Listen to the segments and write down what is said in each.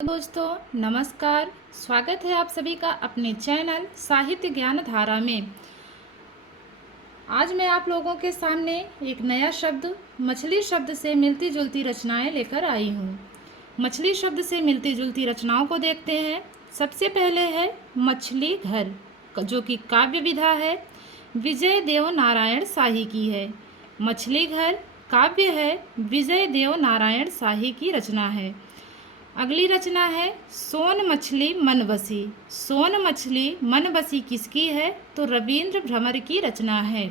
दोस्तों नमस्कार। स्वागत है आप सभी का अपने चैनल साहित्य ज्ञान धारा में। आज मैं आप लोगों के सामने एक नया शब्द मछली शब्द से मिलती जुलती रचनाएं लेकर आई हूँ। मछली शब्द से मिलती जुलती रचनाओं को देखते हैं। सबसे पहले है मछली घर, जो कि काव्य विधा है, विजय देव नारायण शाही की है। मछली घर काव्य है, विजय देव नारायण शाही की रचना है। अगली रचना है सोन मछली मन बसी। सोन मछली मन बसी किसकी है? तो रवींद्र भ्रमर की रचना है।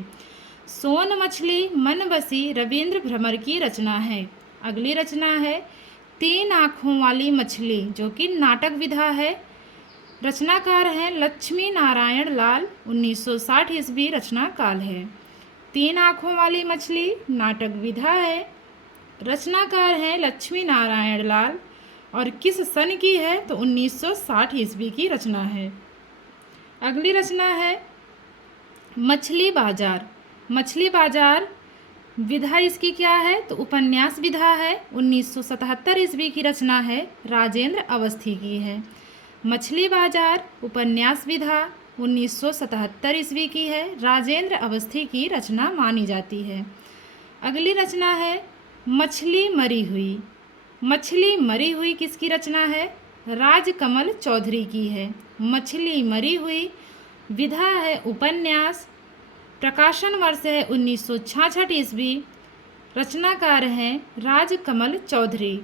सोन मछली मन बसी रवींद्र भ्रमर की रचना है। अगली रचना है तीन आँखों वाली मछली, जो कि नाटक विधा है। रचनाकार हैं लक्ष्मी नारायण लाल। 1960 ईस्वी रचना काल है। तीन आँखों वाली मछली नाटक विधा है। रचनाकार हैं लक्ष्मी नारायण लाल और किस सन की है? तो 1960 ईस्वी की रचना है। अगली रचना है मछली बाजार। मछली बाजार विधा इसकी क्या है? तो उपन्यास विधा है। 1977 ईस्वी की रचना है, राजेंद्र अवस्थी की है। मछली बाजार उपन्यास विधा 1977 ईस्वी की है, राजेंद्र अवस्थी की रचना मानी जाती है। अगली रचना है मछली मरी हुई। मछली मरी हुई किसकी रचना है? राजकमल चौधरी की है। मछली मरी हुई विधा है उपन्यास। प्रकाशन वर्ष है 1966 ईस्वी। रचनाकार हैं राजकमल चौधरी।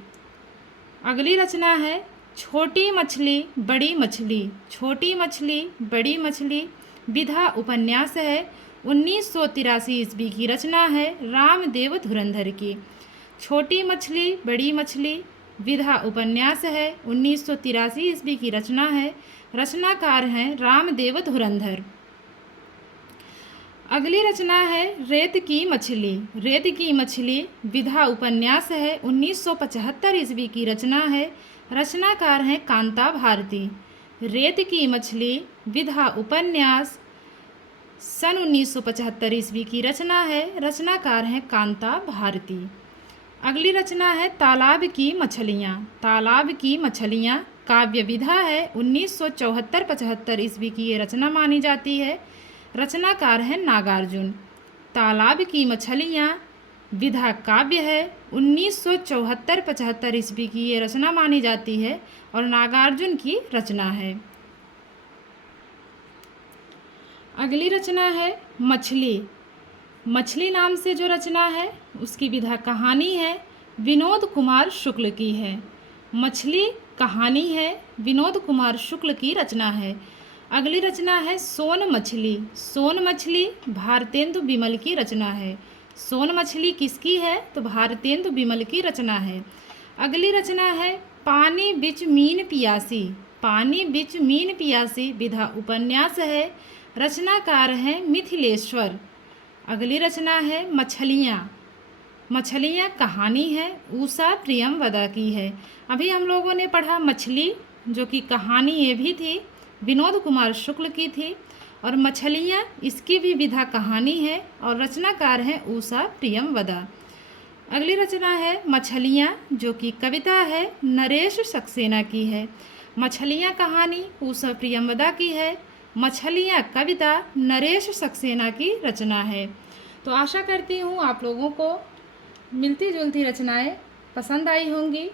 अगली रचना है छोटी मछली बड़ी मछली। छोटी मछली बड़ी मछली विधा उपन्यास है। 1983 ईस्वी की रचना है, रामदेव धुरंधर की। छोटी मछली बड़ी मछली विधा उपन्यास है। 1983 ईस्वी की रचना है। रचनाकार हैं रामदेव धुरंधर। अगली रचना है रेत की मछली। रेत की मछली विधा उपन्यास है। 1975 ईस्वी की रचना है। रचनाकार हैं कांता भारती। रेत की मछली विधा उपन्यास सन 1975 ईस्वी की रचना है। रचनाकार हैं कांता भारती। अगली रचना है तालाब की मछलियाँ। तालाब की मछलियाँ काव्य विधा है। 1974-75 ईस्वी की ये रचना मानी जाती है। रचनाकार हैं नागार्जुन। तालाब की मछलियाँ विधा काव्य है। 1974-75 ईस्वी की ये रचना मानी जाती है और नागार्जुन की रचना है। अगली रचना है मछली। मछली नाम से जो रचना है उसकी विधा कहानी है, विनोद कुमार शुक्ल की है। मछली कहानी है, विनोद कुमार शुक्ल की रचना है। अगली रचना है सोन मछली। सोन मछली भारतेंदु बिमल की रचना है। सोन मछली किसकी है? तो भारतेंदु बिमल की रचना है। अगली रचना है पानी बिच मीन पियासी। पानी बिच मीन पियासी विधा उपन्यास है। रचनाकार हैं मिथिलेश्वर। अगली रचना है मछलियाँ। मछलियाँ कहानी है, उषा प्रियमवदा की है। अभी हम लोगों ने पढ़ा मछली, जो कि कहानी ये भी थी, विनोद कुमार शुक्ल की थी। और मछलियाँ इसकी भी विधा कहानी है और रचनाकार हैं उषा प्रियमवदा। अगली रचना है मछलियाँ, जो कि कविता है, नरेश सक्सेना की है। मछलियाँ कहानी उषा प्रियमवदा की है। मछलियाँ कविता नरेश सक्सेना की रचना है। तो आशा करती हूँ आप लोगों को मिलती जुलती रचनाएं पसंद आई होंगी।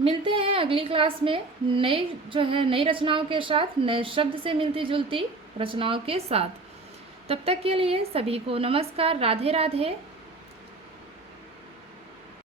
मिलते हैं अगली क्लास में नई रचनाओं के साथ, नए शब्द से मिलती जुलती रचनाओं के साथ। तब तक के लिए सभी को नमस्कार, राधे राधे।